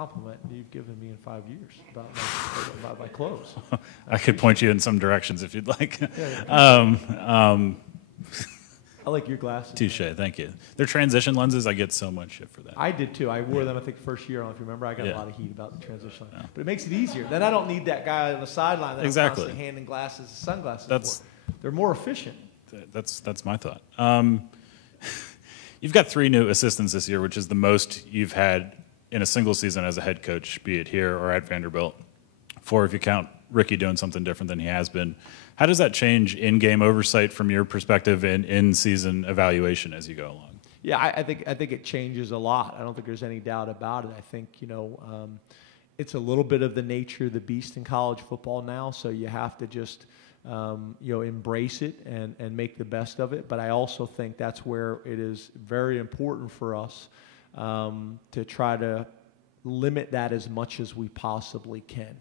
compliment you've given me in 5 years about my clothes. I could point you in some directions if you'd like. I like your glasses. Touche, thank you. They're transition lenses. I get so much shit for that. I did too. I wore them, I think, the first year. I don't know if you remember. I got a lot of heat about the transition. Yeah. But it makes it easier. Then I don't need that guy on the sideline that I'm constantly handing glasses and sunglasses for. They're more efficient. That's my thought. You've got 3 new assistants this year, which is the most you've had in a single season as a head coach, be it here or at Vanderbilt. 4 if you count Ricky doing something different than he has been. How does that change in-game oversight from your perspective and in-season evaluation as you go along? Yeah, I think it changes a lot. I don't think there's any doubt about it. I think, it's a little bit of the nature of the beast in college football now, so you have to just embrace it and make the best of it. But I also think that's where it is very important for us to try to limit that as much as we possibly can.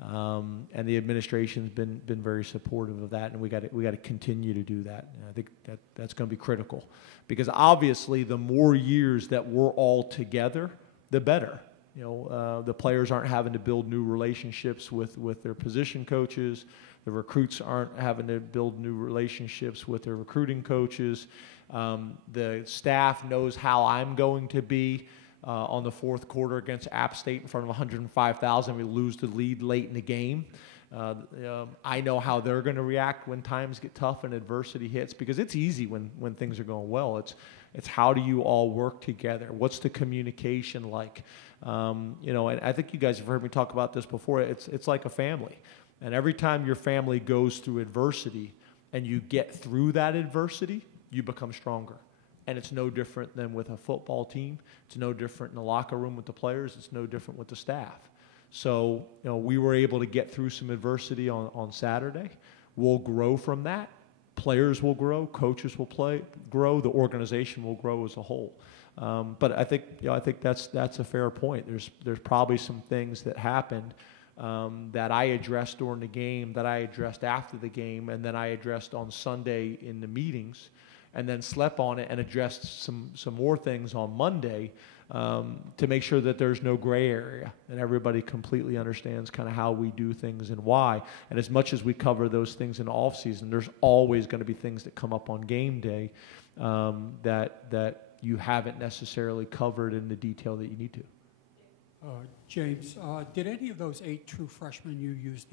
And the administration's been very supportive of that, and we got to continue to do that. And I think that's going to be critical, because obviously the more years that we're all together, the better. The players aren't having to build new relationships with their position coaches. The recruits aren't having to build new relationships with their recruiting coaches. The staff knows how I'm going to be on the fourth quarter against App State in front of 105,000. We lose the lead late in the game. I know how they're going to react when times get tough and adversity hits, because it's easy when things are going well. It's how do you all work together? What's the communication like? And I think you guys have heard me talk about this before. It's like a family. And every time your family goes through adversity and you get through that adversity, you become stronger. And it's no different than with a football team. It's no different in the locker room with the players. It's no different with the staff. So, we were able to get through some adversity on Saturday. We'll grow from that. Players will grow. Coaches will grow. The organization will grow as a whole. But I think that's a fair point. There's probably some things that happened that I addressed during the game, that I addressed after the game, and then I addressed on Sunday in the meetings, and then slept on it and addressed some more things on Monday to make sure that there's no gray area and everybody completely understands kind of how we do things and why. And as much as we cover those things in the off season, there's always going to be things that come up on game day that you haven't necessarily covered in the detail that you need to. James, did any of those 8 true freshmen you used